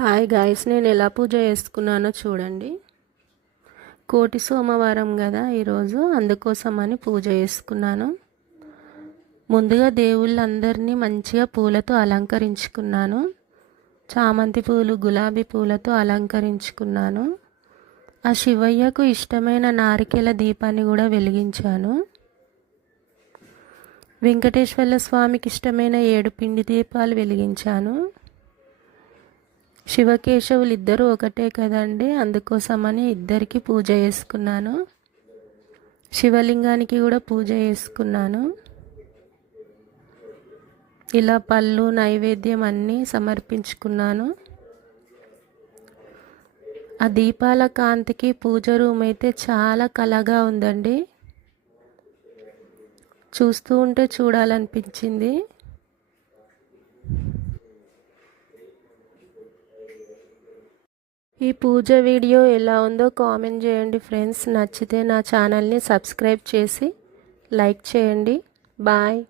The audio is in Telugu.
హాయ్ గాయ్స్, నేను ఎలా పూజ చేసుకున్నానో చూడండి. కోటి సోమవారం కదా ఈరోజు, అందుకోసమని పూజ చేసుకున్నాను. ముందుగా దేవుళ్ళందరినీ మంచిగా పూలతో అలంకరించుకున్నాను. చామంతి పూలు, గులాబీ పూలతో అలంకరించుకున్నాను. ఆ శివయ్యకు ఇష్టమైన నారికేల దీపాన్ని కూడా వెలిగించాను. వెంకటేశ్వర స్వామికి ఇష్టమైన 7 పిండి దీపాలు వెలిగించాను. శివకేశవులు ఇద్దరు ఒకటే కదండి, అందుకోసమని ఇద్దరికి పూజ చేసుకున్నాను. శివలింగానికి కూడా పూజ చేసుకున్నాను. ఇలా పళ్ళు నైవేద్యం అన్నీ సమర్పించుకున్నాను. ఆ దీపాల కాంతికి పూజ రూమ్ అయితే చాలా కళగా ఉందండి. చూస్తూ ఉంటే చూడాలనిపించింది. ఈ పూజ వీడియో ఎలా ఉందో కామెంట్ చేయండి ఫ్రెండ్స్. నచ్చితే నా ఛానల్ని సబ్స్క్రైబ్ చేసి లైక్ చేయండి. బాయ్.